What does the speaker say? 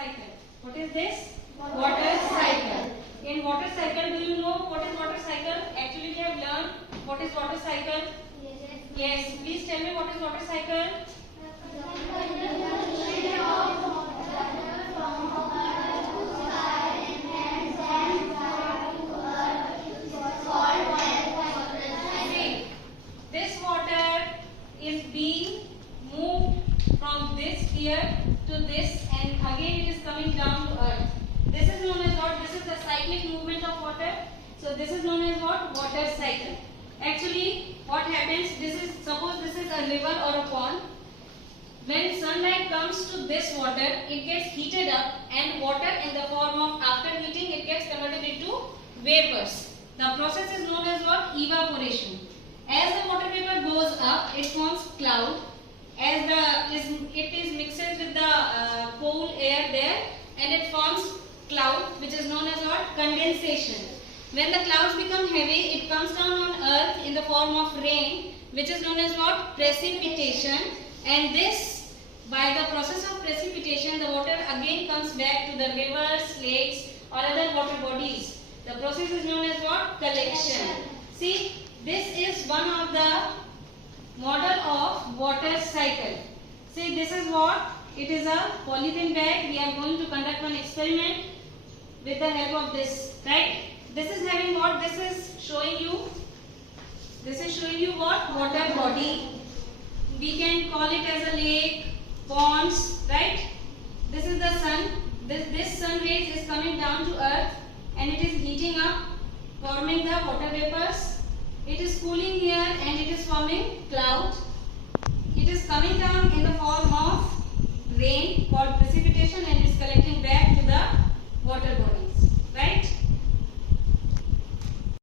cycle. What is this? Water cycle. In water cycle, do you know what is water cycle? Actually, we have learned what is water cycle. Yes. Please tell me what is water cycle. This water is being moved from this sphere to this, and again it is coming down to earth. This is known as what? This is the cyclic movement of water. So this is known as what? Water cycle. Actually, what happens? Suppose this is a river or a pond. When sunlight comes to this water, it gets heated up, and water in the form of, after heating, it gets converted into vapors. The process is known as what? Evaporation. As the water vapor goes up, it forms cloud. As it is mixed with the cool air there, and it forms cloud, which is known as what? Condensation. When the clouds become heavy, it comes down on earth in the form of rain, which is known as what? Precipitation. And this, by the process of precipitation, the water again comes back to the rivers, lakes, or other water bodies. The process is known as what? Collection. See, this is one of the model of water cycle. See, this is what? It is a polythene bag. We are going to conduct one experiment with the help of this, right? This is having what? This is showing you what? Water body. We can call it as a lake, ponds, right? This is the sun. This sun rays is coming down to earth, and it is heating up, forming the water vapors. It is cooling here, and it is forming cloud. It is coming down in the form of